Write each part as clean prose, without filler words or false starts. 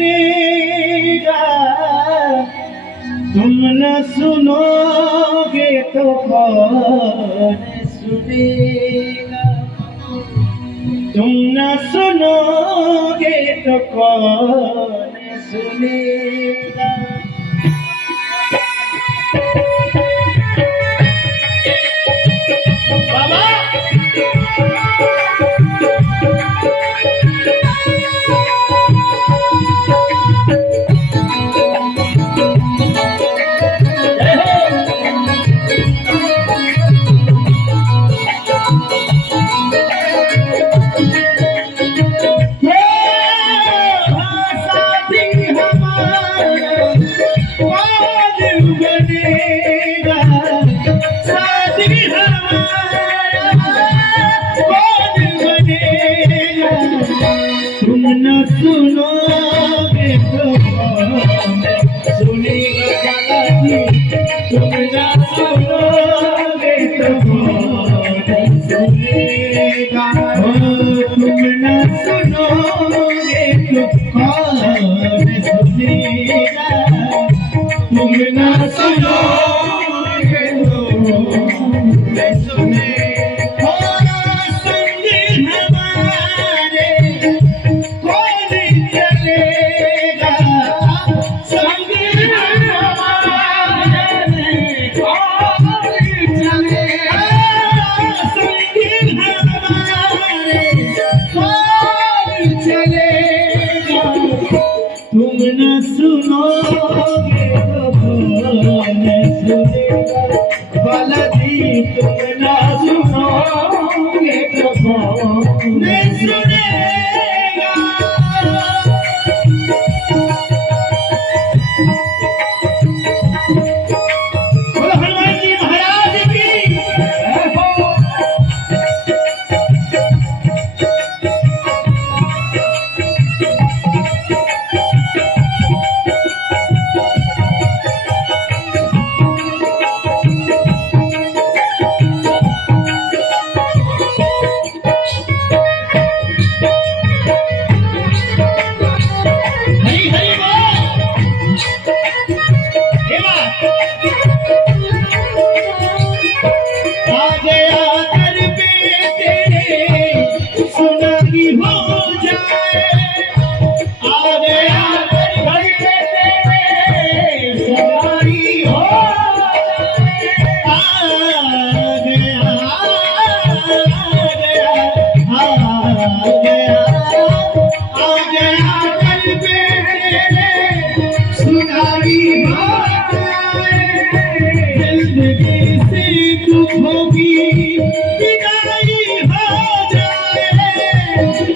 बनेगा। तुम न सुनोगे तो कौन सुनेगा। तुम न सुनोगे तो कौन सुनेगा। तुम न सुनोगे तो कौन सुनेगा। तुम न सुनोगे तो कौन सुनेगा। तुम न सुनोगे तो कौन सुनेगा। तुम न सुनोगे तो कौन सुनेगा। तुम न सुनोगे तो कौन सुनेगा। बालाजी तुम न सुनोगे तो कौन सुनेगा। बोलो हनुमान जी महाराज की।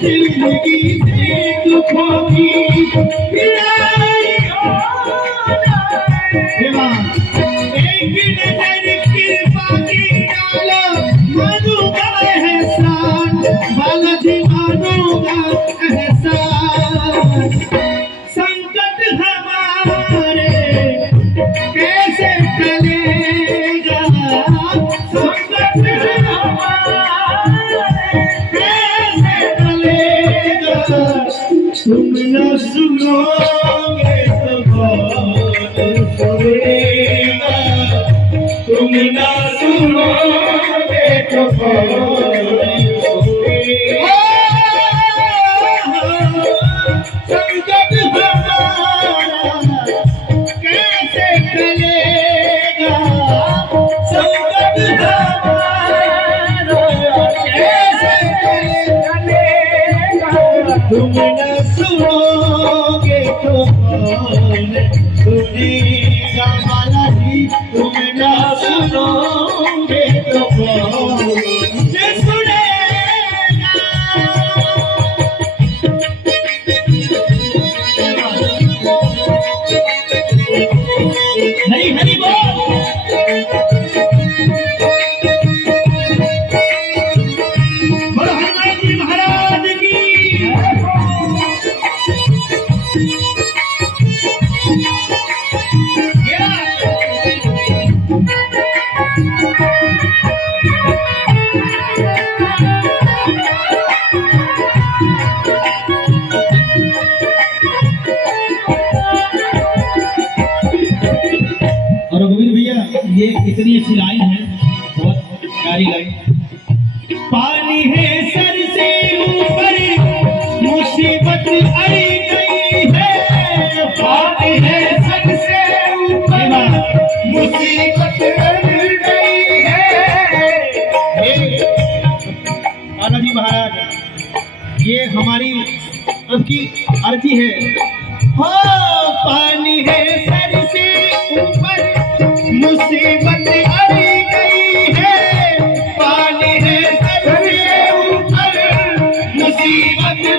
जिंदगी से दुखों की विदाई हो जाए। एक नजर कृपा की डालो मनु का एहसान। बालाजी मनु का एहसान। संकट हमारे कैसे टलेगा। संकट तुम न सुनोगे तो कौन सुनेगा। तुम न सुनोगे तो कौन सुनेगा। संकट हमारा कैसे टलेगा। संकट हमारा कैसे टलेगा। तुम न सुनोगे तो कौन सुनेगा। बालाजी तुम न सुनोगे तो कौन सुनेगा। हरि हरि बोल। बोलो हनुमान जी महाराज की। इतनी अच्छी लाइन है, बहुत प्यारी लाइन। पानी है सर से ऊपर, मुसीबत आई गई है। पानी है सर से ऊपर, मुसीबत आई गई है। आला जी महाराज, ये हमारी अब की अर्जी है। हो पानी है सर से ऊपर, मुसीबत आई गई है। पानी है सर से ऊपर, मुसीबत